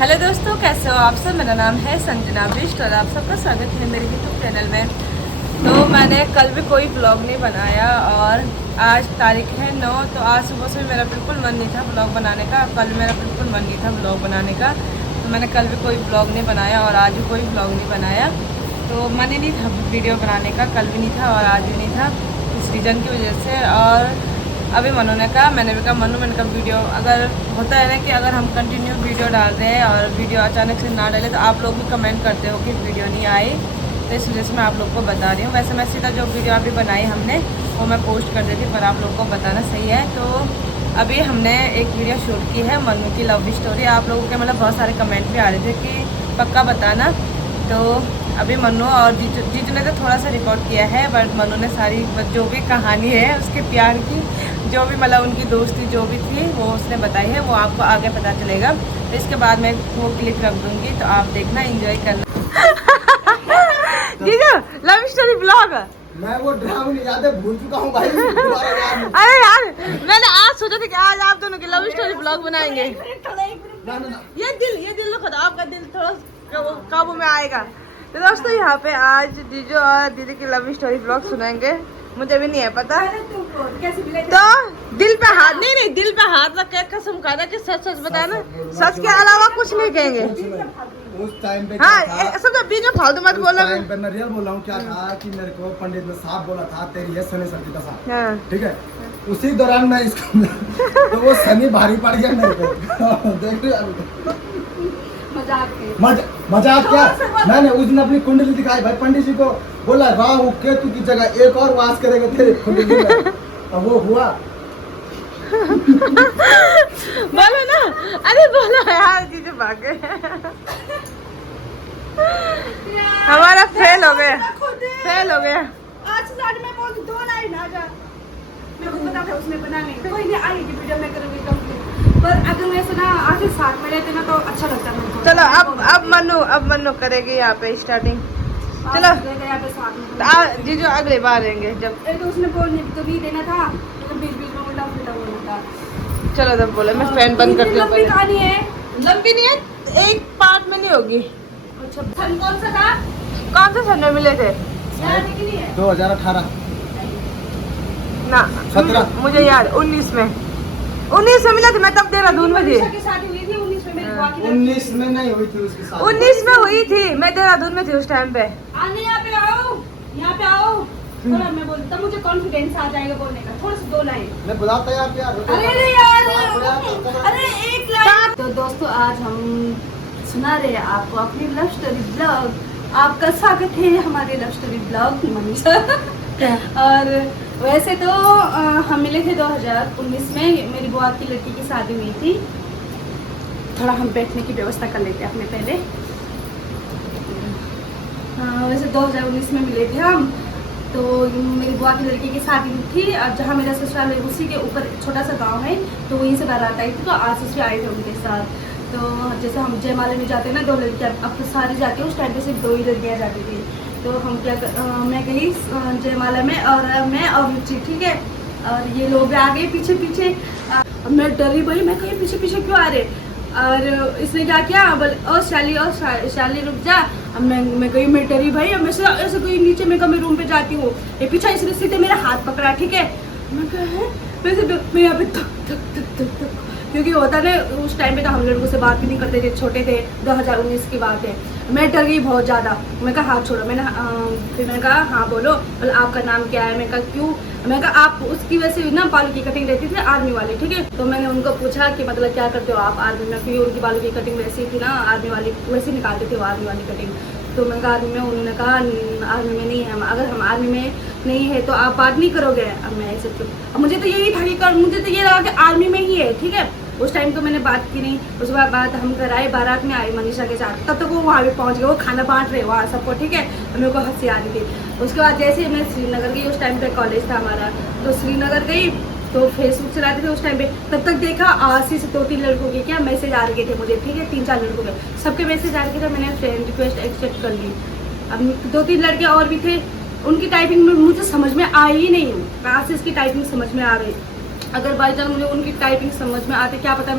Hello दोस्तों, कैसे हो आप सब। मेरा नाम है संजना बिष्ट और आप सबका स्वागत है मेरे यूट्यूब चैनल में। तो मैंने कल भी कोई ब्लॉग नहीं बनाया और आज तारीख है 9। तो आज सुबह से मेरा बिल्कुल मन नहीं था ब्लॉग बनाने का। कल मेरा बिल्कुल मन नहीं था ब्लॉग बनाने का, तो मैंने कल भी कोई ब्लॉग नहीं बनाया और आज भी कोई ब्लॉग नहीं बनाया। तो मन ही नहीं था वीडियो बनाने का, कल भी नहीं था और आज भी नहीं था, इस रीज़न की वजह से। और अभी मनु ने कहा, मैंने भी कहा मैंने कहा वीडियो अगर होता है ना कि अगर हम कंटिन्यू वीडियो डाल रहे हैं और वीडियो अचानक से ना डाले तो आप लोग भी कमेंट करते हो कि वीडियो नहीं आई, तो इस वजह से मैं आप लोग को बता रही हूँ। वैसे मैं सीधा जो वीडियो अभी बनाई हमने वो मैं पोस्ट कर देती, पर आप लोग को बताना सही है। तो अभी हमने एक वीडियो शूट की है मनु की लव स्टोरी। आप लोगों के मतलब बहुत सारे कमेंट भी आ रहे थे कि पक्का बताना। तो अभी मनु और जीजू ने तो थोड़ा सा रिकॉर्ड किया है, बट मनु ने सारी जो भी कहानी है उसके प्यार की, जो भी मतलब उनकी दोस्ती जो भी थी वो उसने बताई है, वो आपको आगे पता चलेगा। तो इसके बाद मैं वो क्लिप रख दूंगी, तो आप देखना, एंजॉय करना। जीजू लव स्टोरी ब्लॉग मैं वो ड्रामा नहीं याद है, भूल चुका हूँ भाई। अरे यार मैंने आज सोचा था कि आज आप दोनों की लव स्टोरी ब्लॉग बनाएंगे। ये दिल रखो, आपका दिल थोड़ा काबू में आएगा। तो दोस्तों यहाँ पे आज जीजू और दीदी की लव स्टोरी ब्लॉग सुनाएंगे। मुझे भी नहीं है पता, तो दिल पे हाथ नहीं दिल पे हाथ रख के कसम खाता कि सच सच बताना, सच के अलावा कुछ नहीं कहेंगे। उस टाइम पे हाँ सब बीच में फालतू मत बोलो। मैं रियल बोल रहा हूँ। क्या था कि मेरे को पंडित ने साफ बोला था तेरी है शनि सर्दी का साथ, हाँ। ठीक है। उसी दौरान मैं इसको तो वो शनि भारी पड़ गया मेरे को। देख रहे मजाक क्या। मैंने उस दिन अपनी कुंडली दिखाई भाई, पंडित जी को बोला राहु केतु की जगह एक और वास करेगा तेरे कुंडली में, अब वो हुआ। बोलो ना, अरे बोलो यार, जीजू भागे। हमारा फेल हो गया। आज में बोल 2 लाइन आ जा। मेरे को पता था उसने बनाने, कोई नहीं आएगी वीडियो में करूँगी कंप्लीट। पर अगर मैं सुना आखिर साथ में रहते ना तो अच्छा लगता मेरे को। चलो अब मनु करेगी यहाँ पे स्टार्टिंग। चलो यहाँ पे साथ में जीजू अगले बार रहेंगे जब। तो उसने बोलने तो भी देना था, तो बीच में उल्टा पुल्टा बोलना था। चलो तब बोलो, मैं फैन बंद करती हूँ। लंबी कहानी है, लंबी नहीं है, एक पार्ट में नहीं होगी। अच्छा सन कौन सा था, कौन से सन में मिले थे? याद है कि नहीं है? 2018 ना 17 मुझे याद, 19 में मिला था। मैं तब देहरादून में थी। मनीषा की शादी हुई थी 19 में, मेरी बुआ की 19 में नहीं हुई थी उसकी शादी। 19 में हुई थी, मैं देहरादून में थी उस टाइम पे। आने यहाँ पे आओ थोड़ा। मैं बोलता मुझे कॉन्फिडेंस आ जाएगा बोलने का, थोड़ा सा 2 लाइन। मैं बताता यार प्यार। अरे यार, अरे 1 लाइन। तो दोस्तों आज हम सुना रहे हैं आपको अपनी लव स्टोरी ब्लॉग। आपका स्वागत है हमारे लव स्टोरी ब्लॉग मनीषा। और वैसे तो हम मिले थे 2019 में, मेरी बुआ की लड़की की शादी हुई थी। थोड़ा हम बैठने की व्यवस्था कर लेते हैं अपने पहले। वैसे 2019 में मिले थे हम। तो मेरी बुआ की लड़की की शादी थी और जहाँ मेरा ससुराल है उसी के ऊपर एक छोटा सा गांव है, तो वहीं से बारात आई थी। तो आज से आए थे उनके साथ। तो जैसे हम जयमाला में जाते हैं ना 2 लड़कियाँ, अब तो सारी जाती है, उस टाइम पे सिर्फ 2 ही लड़कियाँ जाती थी। तो हम मैं गई जयमाला में और मैं और रुचि, ठीक है। और ये लोग आ गए पीछे पीछे। मैं डरी भाई, मैं कहीं पीछे पीछे क्यों आ रहे। और इसने क्या किया, बोले ओ शाली रुक जा। अब मैं गई, मैं डरी भाई। अब मैं ऐसे गई नीचे, मैं मैं रूम पे जाती हूँ, ये पीछा इसने सीधे मेरा हाथ पकड़ा, ठीक है। मैं क्या है, मैं यहाँ पे थक क्योंकि होता ना उस टाइम पे तो हम लड़कों से बात भी नहीं करते थे, छोटे थे, 2019 की बात है। मैं डर गई बहुत ज़्यादा। मैं कहा हाथ छोड़ो। फिर मैंने कहा हाँ बोलो, बोले आपका नाम क्या है। मैं कहा क्यों। मैं कहा आप उसकी वजह से ना बालों की कटिंग रहती थी आर्मी वाली, ठीक है। तो मैंने उनको पूछा कि मतलब क्या करते हो आप आर्मी में, क्योंकि उनकी बालों की कटिंग वैसी थी ना, आर्मी वाली वैसे निकालते थे वो आर्मी वाली कटिंग। तो मैंने कहा आर्मी में, उन्होंने कहा आर्मी में नहीं है। अगर हम आर्मी में नहीं है तो आप बात नहीं करोगे। अब मैं ऐसे अब मुझे तो यही था कि मुझे तो ये लगा कि आर्मी में ही है, ठीक है। उस टाइम तो मैंने बात की नहीं। उसके बाद हम घर आए, बारात में आए मनीषा के साथ। तब तक वो वहाँ पे पहुँच गए, वो खाना बांट रहे वहाँ सबको, ठीक है। मेरे को हंसी आ रही थी। उसके बाद जैसे मैं श्रीनगर गई, उस टाइम पे कॉलेज था हमारा, तो श्रीनगर गई तो फेसबुक चलाते थे उस टाइम पे। तब तक देखा 80 से 2-3 लड़कों के क्या मैसेज आ रहे थे मुझे, ठीक है। 3-4 लड़कों के सबके मैसेज आ रहे थे। मैंने फ्रेंड रिक्वेस्ट एक्सेप्ट कर ली। अब 2-3 लड़के और भी थे, उनकी टाइपिंग में मुझे समझ में आई ही नहीं। कहाँ से इसकी टाइपिंग समझ में आ गई। अगर बाई चांस मुझे उनकी टाइपिंग समझ में आती, क्या पता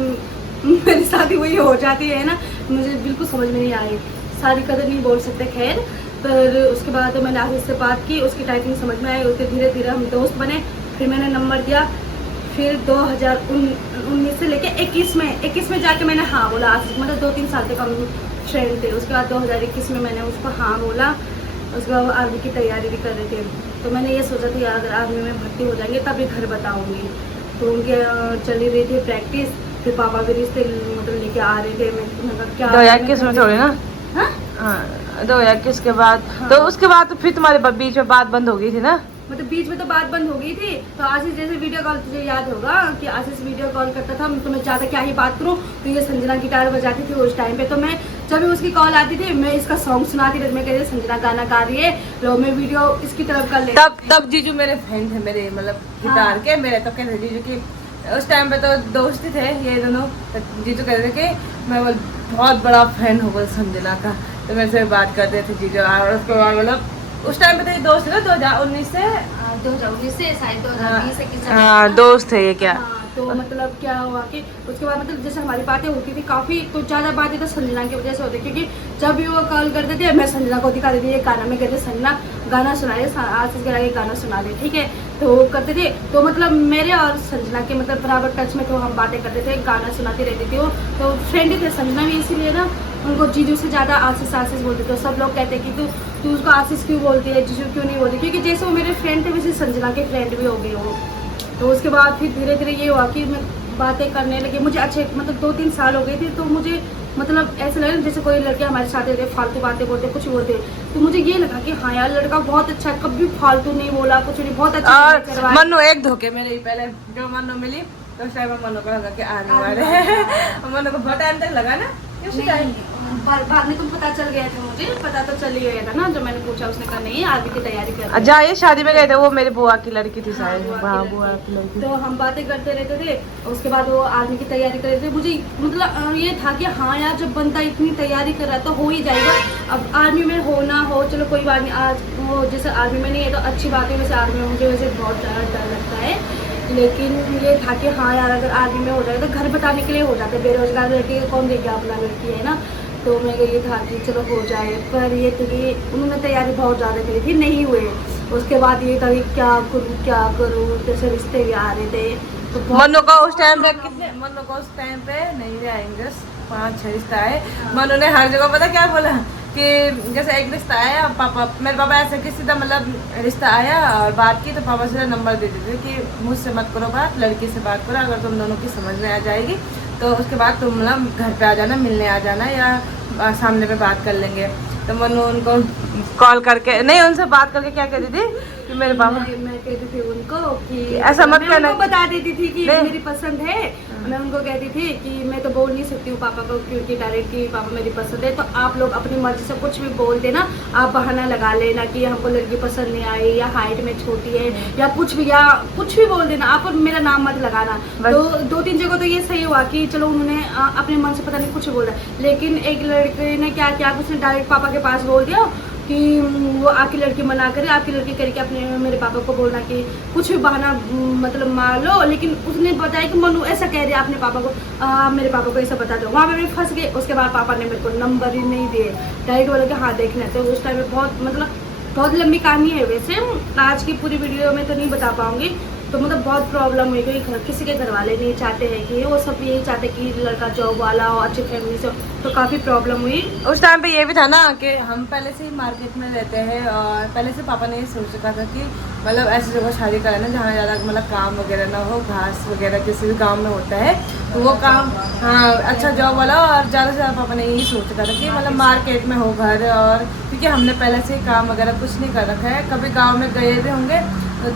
मेरी शादी वही हो जाती है ना, मुझे बिल्कुल समझ में नहीं आई। सारी कदर नहीं बोल सकते, खैर। पर उसके बाद मैंने आसिफ से बात की, उसकी टाइपिंग समझ में आई, उसके धीरे धीरे हम दोस्त बने। फिर मैंने नंबर दिया, फिर 2019 से लेके 21 में जाके मैंने हाँ बोला आसिफ, मतलब 2-3 साल तक हम फ्रेंड थे। उसके बाद 2021 में मैंने उसको हाँ बोला। उसके बाद आर्मी की तैयारी भी कर रहे थे, तो मैंने ये सोचा था यार अगर आर्मी में भर्ती हो जाएंगे तभी घर बताऊँगी। तो उनके चली रही थी प्रैक्टिस, फिर पापा भी रिश्ते मतलब लेके आ रहे थे। मैं क्या 2021 में थोड़ी ना, हाँ? हाँ 2021 के बाद। हाँ। तो उसके बाद तो फिर तुम्हारे बीच में बात बंद हो गई थी ना? मतलब बीच में तो बात बंद हो गई थी। तो आशीष जैसे वीडियो कॉल, तुझे याद होगा कि आशीष वीडियो कॉल करता था, तो मैं ज़्यादा क्या ही बात करूँ। तो ये संजना गिटार बजाती थी उस टाइम पे, तो मैं जब भी उसकी कॉल आती थी मैं इसका सॉन्ग सुनाती थी। मैं कहती संजना गाना गा रही है, तो मैं वीडियो इसकी तरफ कर ले। तब जीजू मेरे फ्रेंड थे, मेरे मतलब गिटार के मेरे। तो कहते जीजू की उस टाइम पे तो दोस्त ही थे ये दोनों। तो जीजू कहते थे कि मैं बहुत बड़ा फ्रेंड हूँ संजना का, तो मेरे से बात करते थे जीजू। और उसके बाद मतलब उस टाइम पे तो ये दोस्त थे ना 2019 से शायद 2020 हाँ दोस्त थे ये क्या। हाँ, तो मतलब क्या हुआ कि उसके बाद मतलब जैसे हमारी बातें होती थी काफ़ी, तो ज़्यादा बातें तो संजना की वजह से होती, क्योंकि जब भी वो कॉल करते थे मैं संजना को दिखा देती ये गाना। में कहते संजना गाना सुना दे, आशीष के गाना सुना दे, ठीक है। तो वो करते थे, तो मतलब मेरे और संजना के मतलब बराबर टच में, तो हम बातें करते थे, गाना सुनाती रहती थी वो। तो फ्रेंड ही थे संजना भी, इसीलिए ना उनको जीजू से ज़्यादा आशीष बोलते थे। सब लोग कहते कि तू उसको आशीष क्यों बोलती है, जीजू क्यों नहीं बोलती, क्योंकि जैसे वो मेरे फ्रेंड थे वैसे संजना के फ्रेंड भी हो गए वो। तो उसके बाद फिर धीरे धीरे ये हुआ कि मैं बातें करने लगी। मुझे अच्छे मतलब 2-3 साल हो गए थे, तो मुझे मतलब ऐसे लगा जैसे कोई लड़के हमारे साथ रहते फालतू बातें बोलते, कुछ बोलते। तो मुझे ये लगा कि हाँ यार लड़का बहुत अच्छा है, कभी फालतू नहीं बोला, कुछ नहीं, बहुत अच्छा और मन्नू एक धोखे मेरे ही पहले जो मन्नू मिली तो उस टाइम मन्नू को लगा कि आने वाले हैं। मन्नू को बहुत टाइम तक लगा ना उसी टाइम। बाद में तुम पता चल गया था, मुझे पता तो चल ही गया था ना। जब मैंने पूछा उसने कहा नहीं आर्मी की तैयारी कर रही है। अच्छा ये शादी में गए थे, वो मेरे बुआ की लड़की थी शायद। हाँ बुआ की लड़की। तो हम बातें करते रहते थे। उसके बाद वो आर्मी की तैयारी कर रहे थे। मुझे मतलब ये था कि हाँ यार जब बंदा इतनी तैयारी कर रहा है तो हो ही जाएगा। अब आर्मी में हो ना हो चलो कोई बात नहीं, आज वो जैसे आर्मी में नहीं है तो अच्छी बात है। वैसे आर्मी में मुझे वैसे बहुत ज़्यादा डर लगता है, लेकिन ये था कि हाँ यार अगर आर्मी में हो जाएगा तो घर बताने के लिए हो जाता है। बेरोजगार लड़की को कौन देगा, अपना लड़की है ना। तो मैं ये था कि चलो हो जाए, पर ये थी कि उन्होंने तैयारी बहुत ज़्यादा करी थी, नहीं हुए। उसके बाद ये था कि क्या करूँ, जैसे रिश्ते भी आ रहे थे। तो मन्नू को उस टाइम पे कितने, मन्नू को उस टाइम पे नहीं आएंगे 5-6 रिश्ता आए। मन्नू ने हर जगह पता क्या बोला कि जैसे एक रिश्ता आया, मेरे पापा ऐसे किसी का मतलब रिश्ता आया और बात की तो पापा से नंबर दे देते कि मुझसे मत करो बात, लड़की से बात करो, अगर तुम दोनों की समझ में आ जाएगी तो उसके बाद तुम मतलब घर पे आ जाना, मिलने आ जाना या सामने पे बात कर लेंगे। तो मन्नू उनको कॉल करके नहीं, उनसे बात करके क्या कहती थी कि मेरे पापा, मैं कहती थी उनको कि ऐसा मत कहना, बता देती थी कि मेरी पसंद है। मैं उनको कहती थी कि मैं तो बोल नहीं सकती हूँ पापा को, क्योंकि डायरेक्ट कि पापा मेरी पसंद है। तो आप लोग अपनी मर्जी से कुछ भी बोल देना, आप बहाना लगा लेना कि हमको लड़की पसंद नहीं आई या हाइट में छोटी है या कुछ भी बोल देना, आप मेरा नाम मत लगाना। तो 2-3 जगह तो ये सही हुआ कि चलो उन्होंने अपने मन से पता नहीं कुछ बोला, लेकिन एक लड़के ने क्या किया, उसने डायरेक्ट पापा के पास बोल दिया कि वो आपकी लड़की मना करे, आपकी लड़की करके अपने मेरे पापा को बोलना कि कुछ भी बहाना मतलब मार लो। लेकिन उसने बताया कि मनु ऐसा कह रही है अपने पापा को, मेरे पापा को ऐसा बता दो। वहाँ पे मैं फंस गई। उसके बाद पापा ने मेरे को नंबर ही नहीं दिए, डायरेक्ट बोला कि हाँ देखना। तो उस टाइम में बहुत लंबी कहानी है, वैसे आज की पूरी वीडियो में तो नहीं बता पाऊँगी। तो मतलब बहुत प्रॉब्लम हुई, क्योंकि किसी के घर वाले नहीं चाहते हैं कि वो सब यही चाहते कि लड़का जॉब वाला हो, अच्छी फैमिली से, तो काफ़ी प्रॉब्लम हुई। उस टाइम पे ये भी था ना कि हम पहले से ही मार्केट में रहते हैं और पहले से पापा ने ये सोच रखा था कि मतलब ऐसी जगह शादी कराना जहाँ ज़्यादा मतलब काम वगैरह ना हो, घास वगैरह किसी भी गाँव में होता है तो वो काम, हाँ अच्छा जॉब वाला। और ज़्यादा से ज़्यादा पापा ने यही सोच रखा था कि मतलब मार्केट में हो घर, और क्योंकि हमने पहले से ही काम वगैरह कुछ नहीं कर रखा है। कभी गाँव में गए भी होंगे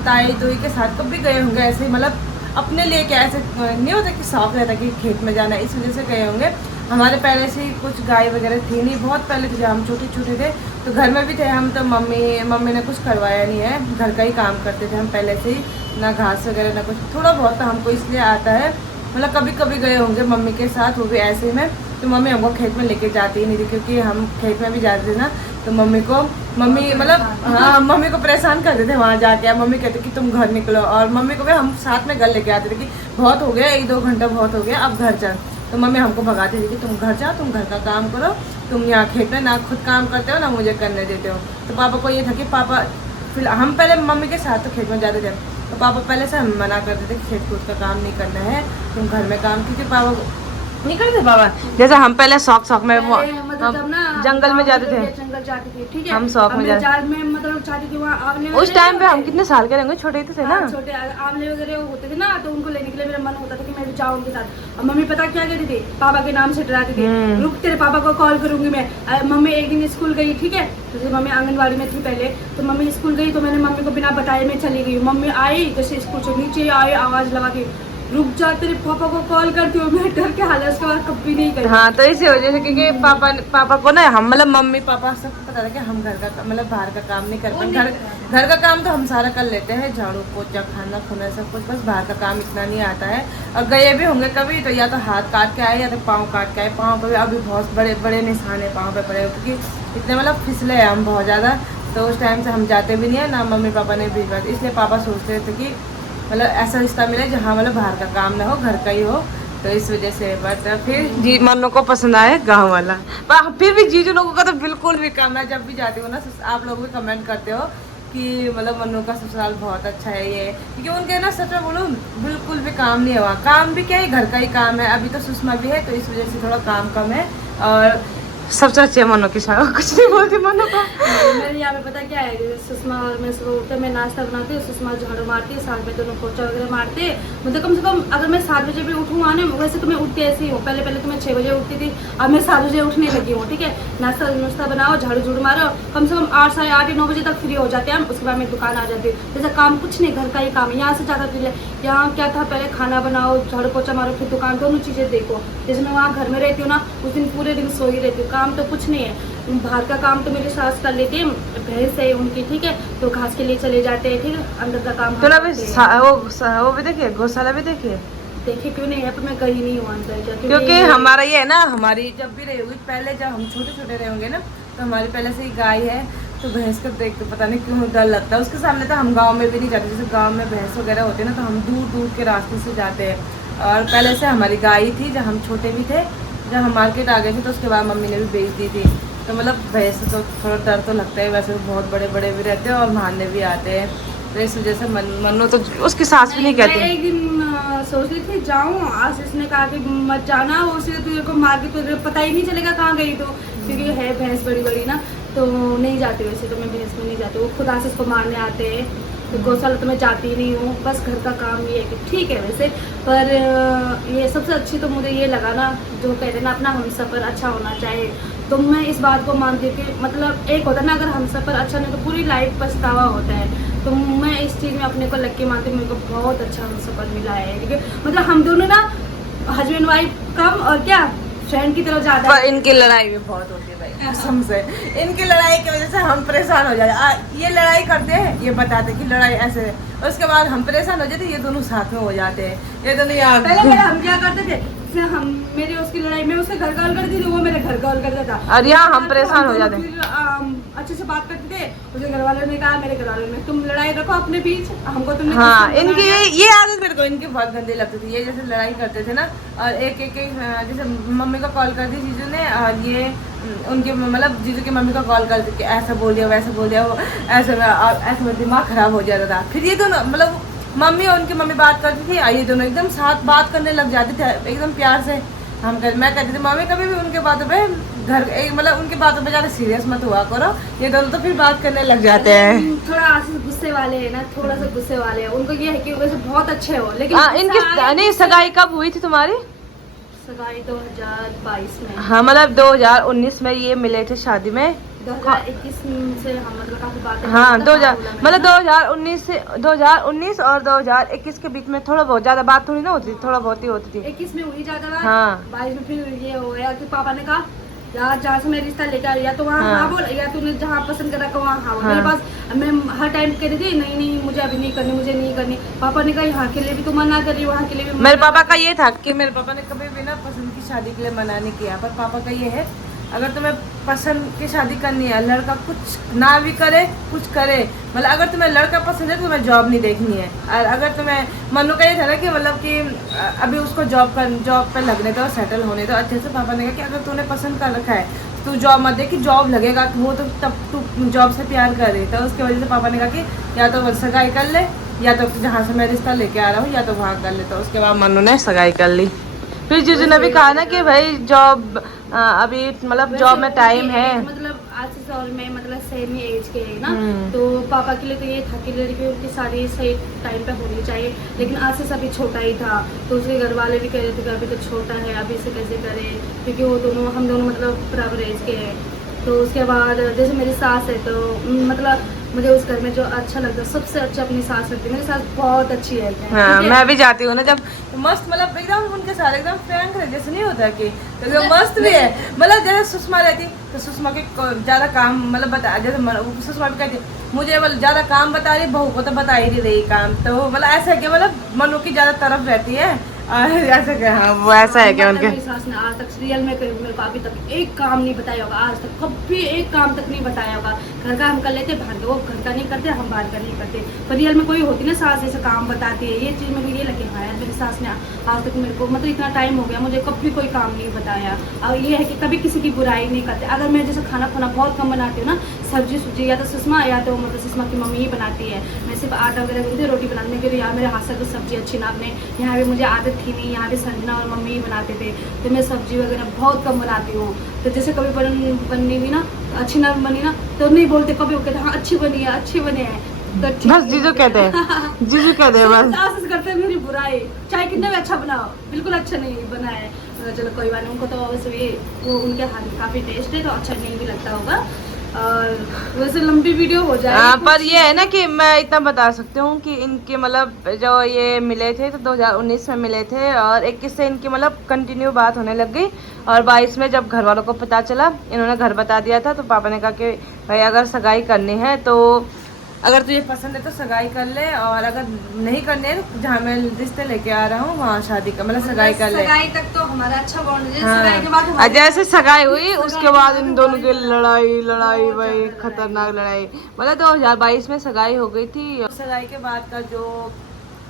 ताई तोई के साथ, कभी गए होंगे ऐसे ही मतलब अपने लिए, क्या ऐसे नहीं होता कि शौक रहता कि खेत में जाना, इस वजह से गए होंगे। हमारे पहले से ही कुछ गाय वगैरह थी नहीं, बहुत पहले थे जब हम छोटे छोटे थे, तो घर में भी थे हम। तो मम्मी ने कुछ करवाया नहीं है, घर का ही काम करते थे हम पहले से ही, ना घास वगैरह ना कुछ, थोड़ा बहुत हमको इसलिए आता है। मतलब कभी कभी गए होंगे मम्मी के साथ, वो भी ऐसे में। तो मम्मी हमको खेत में लेके जाती ही नहीं थी, क्योंकि हम खेत में भी जाते थे ना, तो मम्मी मतलब हाँ मम्मी को परेशान करते थे वहाँ जाके। मम्मी कहते कि तुम घर निकलो, और मम्मी को भी हम साथ में घर लेके आते थे कि बहुत हो गया, 1-2 घंटा बहुत हो गया, अब घर चल। तो तो मम्मी हमको भगाती थी कि तुम घर जाओ, तुम घर का काम करो, तुम यहाँ खेत में ना खुद काम करते हो ना मुझे करने देते हो। तो पापा को ये था कि पापा फिर हम पहले मम्मी के साथ तो खेत में जाते थे, तो पापा पहले से हम मना करते थे कि खेत कूद का काम नहीं करना है, तुम घर में काम, क्योंकि पापा नहीं करते पापा। जैसे हम पहले शौक में जंगल में जाते थे, जंगल जाते थे, ठीक है, हम शौक में जाते में मतलब चाहती थी वहाँ आंवले। उस टाइम पे हम कितने साल के रहेंगे, छोटे थे ना, छोटे आंवले वगैरह होते थे ना, तो उनको लेने के लिए मेरा मन होता था कि मैं भी जाऊँ उनके साथ। और मम्मी पता क्या कहती थी, पापा के नाम से डराती थी, रुक तेरे पापा को कॉल करूंगी मैं। मम्मी एक दिन स्कूल गई, ठीक है, जैसे मम्मी आंगनबाड़ी में थी पहले, तो मम्मी स्कूल गई तो मैंने मम्मी को बिना बताए मैं चली गई। मम्मी आई जैसे स्कूल से नीचे आई, आवाज लगा के रुक जा तेरे पापा को कॉल करती हूँ, मैं डर के हालत उसके बाद कभी नहीं करी। हाँ, तो इसी वजह से, क्योंकि पापा को ना हम मतलब मम्मी पापा सब पता था कि हम घर का मतलब बाहर का काम नहीं करते। घर का काम तो हम सारा कर लेते हैं, झाड़ू पोछा खाना खुना सब कुछ, बस बाहर का काम इतना नहीं आता है। और गए भी होंगे कभी तो या तो हाथ काट के आए या तो पाँव काट के आए। पाँव पे अभी बहुत बड़े बड़े निशान है पाँव पे पड़े, क्योंकि इतने मतलब फिसले हैं हम बहुत ज़्यादा। तो उस टाइम से हम जाते भी नहीं है ना, मम्मी पापा ने भेजा, इसलिए पापा सोचते थे कि मतलब ऐसा रिश्ता मिले जहाँ मतलब बाहर का काम ना हो, घर का ही हो। तो इस वजह से बट फिर जी मन्नू को पसंद आया गांव वाला, पर फिर भी जीजू लोगों का तो बिल्कुल भी काम है। जब भी जाती हूँ ना, आप लोग भी कमेंट करते हो कि मतलब मन्नू का ससुराल बहुत अच्छा है ये, क्योंकि उनके ना सच में बोलूँ बिल्कुल भी काम नहीं हुआ। काम भी क्या है, घर का ही काम है। अभी तो सुषमा भी है तो इस वजह से थोड़ा काम कम है। और सबसे अच्छी है मनो की शादी, कुछ नहीं बोलती मनो का। मेरे यहाँ पे पता क्या है, सुषमा और मैं सुबह उठते मैं नाश्ता बनाती हूँ, सुषमा झाड़ू मारती है, साथ में दोनों पोछा वगैरह मारते। मतलब कम से कम अगर मैं 7 बजे भी उठूँ ना, वैसे तो मैं उठती ऐसे ही हूँ, पहले तो मैं 6 बजे उठती थी, अब मैं 7 बजे उठने लगी हूँ, ठीक है। नाश्ता बनाओ, झाड़ू झूड़ मारो, कम से कम 8 साढ़े 8 9 बजे तक फ्री हो जाते हैं हम। उसके बाद मैं दुकान आ जाती हूँ। जैसे काम कुछ नहीं, घर का ही काम है, यहाँ से ज़्यादा फ्री है। यहाँ क्या था, पहले खाना बनाओ, झाड़ू पोछा मारो, फिर दुकान, दोनों चीज़ें देखो। जैसे मैं वहाँ घर में रहती हूँ ना, उस दिन पूरे दिन सोई रहती हूँ, काम तो कुछ नहीं है। बाहर का काम तो मेरी सास कर लेती है, भैंस है उनकी, ठीक है, तो घास के लिए चले जाते हैं, ठीक है। अंदर का काम तो वो भी देखिए, गौशाला भी देखिए, देखे क्यों नहीं है, पर मैं कहीं नहीं हूँ अंदर, क्योंकि हमारा ये है ना, हमारी जब भी रही हुई पहले, जब हम छोटे छोटे रहे होंगे ना, तो हमारी पहले से ही गाय है, तो भैंस को देख के पता नहीं क्यों डर लगता है उसके सामने। तो हम गांव में भी नहीं जाते, जैसे गांव में भैंस वगैरह होते हैं ना, तो हम दूर दूर के रास्ते से जाते हैं। और पहले से हमारी गाय थी, जब हम छोटे भी थे, जब हम मार्केट आ गए थे तो उसके बाद मम्मी ने भी बेच दी थी। तो मतलब भैंस तो थोड़ा डर तो लगता है, वैसे बहुत बड़े बड़े भी रहते हैं और मारने भी आते हैं, तो इस वजह से मन्नू तो उसकी सास भी नहीं कहती। मैं एक दिन सोच रही थी जाऊँ, आशीष ने कहा कि मत जाना, उसे तुझे को मार के तुझे पता ही नहीं चलेगा कहाँ गई, तो क्योंकि है भैंस बड़ी बड़ी ना, तो नहीं जाती। वैसे तो मैं भैंस में नहीं जाती, वो खुद आशीष को मारने आते हैं। तो गौशाला तो मैं जाती ही नहीं हूँ, बस घर का काम ये है कि ठीक है वैसे। पर ये सबसे अच्छी तो मुझे ये लगा ना, जो कहते हैं ना अपना हमसफ़र अच्छा होना चाहिए, तो मैं इस बात को मानती हूँ कि मतलब एक होता है ना, अगर हमसफ़र अच्छा नहीं तो पूरी लाइफ पछतावा होता है। तो मैं इस चीज़ में अपने को लकी मानती हूँ, मेरे को बहुत अच्छा हमसफ़र मिला है, ठीक है। मतलब हम दोनों ना हस्बैंड वाइफ कम और क्या फ्रेंड की तरफ ज़्यादा। पर इनकी लड़ाई भी बहुत होती है भाई, कसम से। इनकी लड़ाई की वजह से हम परेशान हो जाते। ये लड़ाई करते हैं, ये बताते कि लड़ाई ऐसे है, उसके बाद हम परेशान हो जाते, ये दोनों साथ में हो जाते हैं। ये दोनों यार पहले हम क्या करते थे, हम मेरे उसकी लड़ाई में उससे घर कॉल करती थी, वो मेरे घर कॉल करता था, और यहाँ हम परेशान हो जाते। अच्छे से बात करते थे। उसके घर वालों ने कहा, मेरे घर वालों ने, तुम लड़ाई रखो अपने बीच, हमको तुमने। हाँ, इनकी ये आदत मेरे को इनकी बहुत गंदी लगती थी। ये जैसे लड़ाई करते थे ना, और एक जैसे मम्मी को कॉल कर दी जीजू ने, और ये उनके मतलब जीजू की मम्मी को कॉल कर दी कि ऐसा बोल दिया वैसा बोल दिया, वो ऐसे में दिमाग खराब हो जाता था। फिर ये दोनों मतलब मम्मी और उनकी मम्मी बात करती थी, ये दोनों एकदम साथ बात करने लग जाते थे एकदम प्यार से। मैं कहती थी मम्मी कभी भी उनके बातों पे मतलब उनकी बातों पे ज़्यादा सीरियस मत हुआ करो, ये दोनों तो फिर बात करने लग जाते हैं। थोड़ा आशीष गुस्से वाले है ना, थोड़ा सा गुस्से वाले हैं। उनको ये है कि वैसे बहुत अच्छे हो, लेकिन इनकी नहीं सगाई कब हुई थी तुम्हारी? सगाई 2022 में। हाँ, मतलब 2019 में ये मिले थे शादी में। 2021 से हम मतलब काफी बातें। हाँ, 2000 मतलब 2019 और 2021 के बीच में थोड़ा बहुत ज्यादा बात थोड़ी ना होती थी, थोड़ा बहुत ही होती थी। 21 में हुई ज्यादा, हाँ 22 में फिर ये हो गया कि पापा ने कहा यार जहाँ से मैं रिश्ता लेकर आई, या तो वहाँ हाँ बोल, या तूने जहाँ पसंद करा को वहाँ हाँ बोल। मेरे पास मैं हर टाइम कह रही थी नहीं मुझे अभी नहीं करनी, मुझे नहीं करनी। पापा ने कहा यहाँ के लिए भी तो मना कर रही, वहाँ के लिए भी। मेरे पापा का ये था कि मेरे पापा ने कभी भी ना पसंद की शादी के लिए मना नहीं किया, पर पापा का ये है अगर तुम्हें पसंद की शादी करनी है, लड़का कुछ ना भी करे कुछ करे, मतलब अगर तुम्हें लड़का पसंद है तो तुम्हें जॉब नहीं देखनी है। और अगर तुम्हें मनु का ये था ना कि मतलब कि अभी उसको जॉब पे लगने दो, सेटल होने दो अच्छे से। पापा ने कहा कि अगर तूने पसंद कर रखा है तू जॉब मत दे, कि जॉब लगेगा वो तो तब तू जॉब से प्यार कर रही। तो उसकी वजह से पापा ने कहा कि या तो सगाई कर ले, या तो जहाँ से मैं रिश्ता लेके आ रहा हूँ या तो वहाँ कर ले। तो उसके बाद मनु ने सगाई कर ली। फिर जीजू ने भी कहा ना कि भाई जॉब अभी मतलब जॉब में टाइम है, मतलब आशीष और मैं मतलब सेम ही एज के है ना, तो पापा के लिए तो ये था कि लड़की की शादी सही टाइम पे होनी चाहिए। लेकिन आशीष अभी छोटा ही था, तो उसके घर वाले भी कह रहे थे कि अभी तो छोटा है, अभी से कैसे करें, क्योंकि वो हम दोनों मतलब बराबर एज के हैं। तो उसके बाद जैसे मेरी सास है, तो मतलब मुझे उस घर में जो अच्छा लगता है सबसे अच्छा अपनी सास लगती है। मेरी सास बहुत अच्छी है। हाँ, मैं भी जाती हूँ ना जब मस्त, मतलब एकदम उनके साथ एकदम फ्रैंक है, जैसे नहीं होता कि तो एकदम मस्त भी है। मतलब जैसे सुषमा रहती तो सुषमा के ज़्यादा काम मतलब बता, जैसे सुषमा भी कहती मुझे मतलब ज़्यादा काम बता रही, बहू को तो बता ही नहीं रही काम। तो मतलब ऐसा है कि मतलब मनु की ज़्यादा तरफ रहती है और ऐसा क्या, हाँ वो ऐसा है क्या उनके। मेरी सास ने आज तक रियल में मेरे को अभी तक एक काम नहीं बताया होगा, आज तक कभी एक काम तक नहीं बताया होगा। घर का हम कर लेते, बाहर का वो घर का नहीं करते, हम बाहर का नहीं करते। पर रियल में कोई होती ना सास ऐसे काम बताती है, ये चीज़ मेरे को ये लगे हाँ यार मेरी सास ने आज तक मेरे को मतलब इतना टाइम हो गया मुझे कभी कोई काम नहीं बताया। और ये है कि कभी किसी की बुराई नहीं करते। अगर मैं जैसे खाना खाना बहुत कम बनाती हूँ ना, सब्जी या तो सुषमा या तो मतलब सुषमा की मम्मी ही बनाती है। मैं सिर्फ आटा वगैरह गूंथती, रोटी बनाने के लिए यहाँ मेरे हाथ से तो सब्जी अच्छी ना बने, यहाँ भी मुझे आदत थी नहीं, यहाँ भी संजना और मम्मी ही बनाते थे। तो मैं सब्जी वगैरह बहुत कम बनाती हूँ। तो जैसे कभी बननी भी ना अच्छी ना बनी ना तो नहीं बोलते, कभी वो कहते हाँ अच्छी बनी है, अच्छी बने हैं। तो बस जीजू कहते हैं, जीजू कहते हैं बस। सास करते हैं मेरी बुराई, चाहे कितना भी अच्छा बनाओ, बिल्कुल अच्छा नहीं बना है। चलो कोई बात नहीं, उनको तो वैसे वो उनके हाथ में काफ़ी टेस्ट है तो अच्छा नहीं भी लगता होगा। और वैसे लंबी वीडियो हो जाए पर ये है ना कि मैं इतना बता सकती हूँ कि इनके मतलब जो ये मिले थे तो 2019 में मिले थे, और 21 से इनकी मतलब कंटिन्यू बात होने लग गई। और 22 में जब घर वालों को पता चला, इन्होंने घर बता दिया था, तो पापा ने कहा कि भाई अगर सगाई करनी है तो अगर तुझे पसंद है तो सगाई कर ले, और अगर नहीं करनी है तो जहाँ मैं रिश्ते लेके आ रहा हूँ वहाँ शादी का मतलब सगाई कर ले। सगाई तक तो हमारा अच्छा बॉन्ड है। हाँ। सगाई के बाद हमारे जैसे सगाई हुई उसके बाद इन दोनों की लड़ाई भाई खतरनाक लड़ाई, मतलब 2022 में सगाई हो गई थी। सगाई के बाद का जो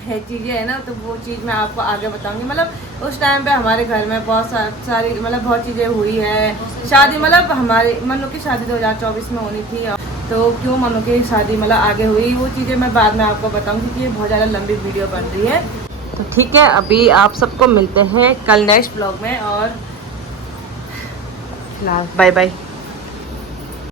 है चीज़ें है ना, तो वो चीज़ मैं आपको आगे बताऊंगी। मतलब उस टाइम पे हमारे घर में बहुत सारी मतलब बहुत चीज़ें हुई है। शादी मतलब हमारे मनु की शादी 2024 में होनी थी, तो क्यों मनु की शादी मतलब आगे हुई वो चीज़ें मैं बाद में आपको बताऊंगी, क्योंकि ये बहुत ज़्यादा लंबी वीडियो बन रही है। तो ठीक है, अभी आप सबको मिलते हैं कल नेक्स्ट ब्लॉग में, और फिलहाल बाय बाय।